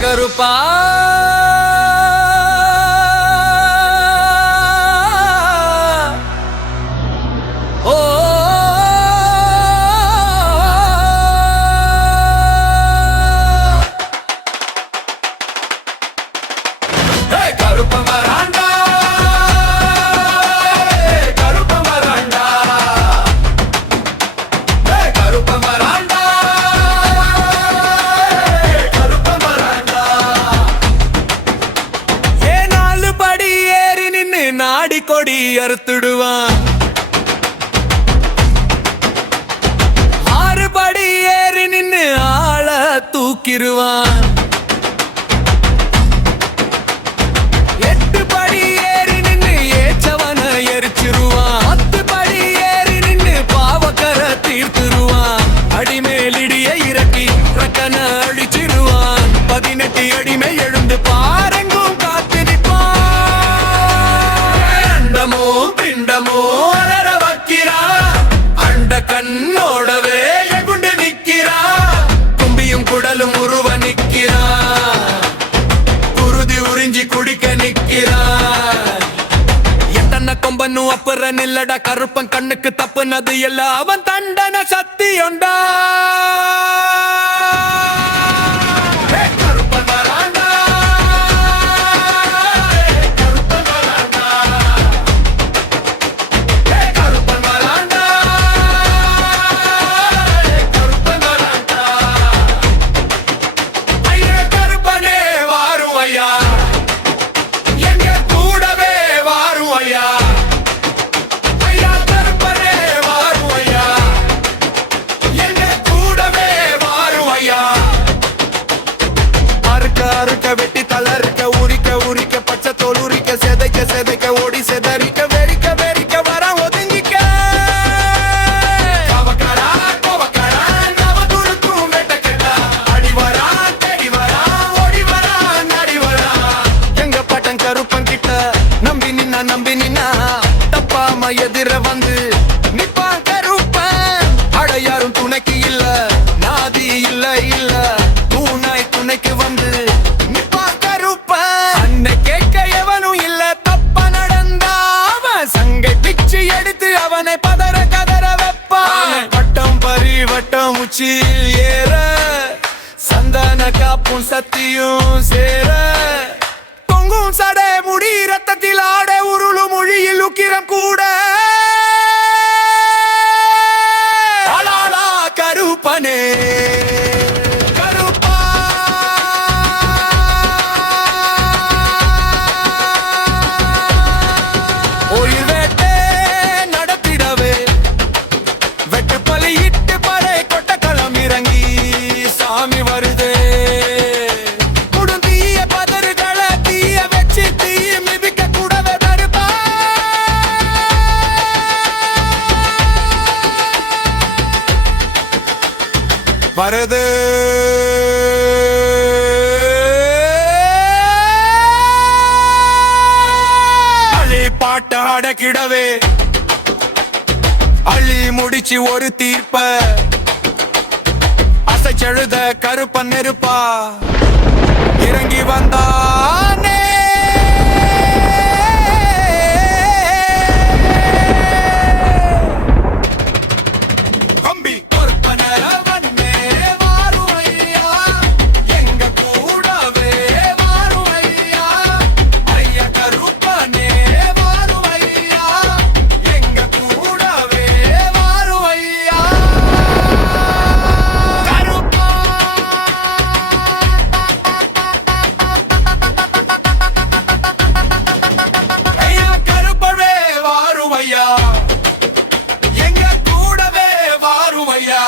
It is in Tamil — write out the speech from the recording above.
கருப்பா ஓ கருப்ப மராண்டா கருப்ப மராண்டா கருப்ப மராண்டா கருப்ப மராண்டா ஏ நாலு படி ஏறி நின்னு நாடி கொடி அறுத்துடுவான் ஆறு படி ஏறி நின்னு ஆள தூக்கிடுவான் அடிமை எழுந்து பாருங்கும் காத்து நிற்பாண்டமோ பிண்டமோ அலற வைக்கிறா அண்ட கண்ணோடவே குண்டு நிற்கிறா கும்பியும் குடலும் உருவ நிற்கிறா குருதி உறிஞ்சி குடிக்க நிற்கிறா எத்தனை கொம்பனு அப்புற நில்லடா கருப்பன் கண்ணுக்கு தப்புனது எல்லாம் அவன் தண்டன சத்தியொண்டா வெட்டி தளர்க்க உரிக்க உரிக்க பச்சை தோல் உரிக்க செதைக்க செதைக்க ஓடி செதறிக்க வெறிக்க வெறிக்க வர ஒதுங்கிக்க கவக்கடா கோவக்கடா நவ துருக்கும் வெட்டக்கடா அடி வரா தேடி வரா ஓடி வரா நடி வரா எங்க பட்டன் கருப்பன் கிட்ட நம்பி நின்னா தப்பாம எதிர வந்து நிப்பான் கருப்பன் அட யாரும் துணைக்கு இல்ல நாதி இல்ல இல்ல தூணாய் துணைக்கு வந்து அவனை பதற கதற வைப்பான் பட்டம் பரிவட்டம் உச்சியில் ஏற சந்தன காப்பும் சத்தியும் சேர தொங்கும் சடை முடி ரத்தத்தில் ஆட உருளு மொழியில் உக்கிரம் கூட கருப்பனே சாமி வருதே குடும்பிய பதறுகள தீய வச்சு தீய மிதிக்க கூடவே தருப்பா வருது அழி பாட்ட அடக்கிடவே அள்ளி முடிச்சு ஒரு தீர்ப்ப செழுத கருப்பன் நெருப்பா இறங்கி வந்தானே கம்பி பொறுப்பன வண்ணே வாருமையா எங்க கூடவே வாருமையா ஐயா கருப்பனே வாருமையா எங்க கூடவே வாருமையா எங்க கூடவே வாருமையா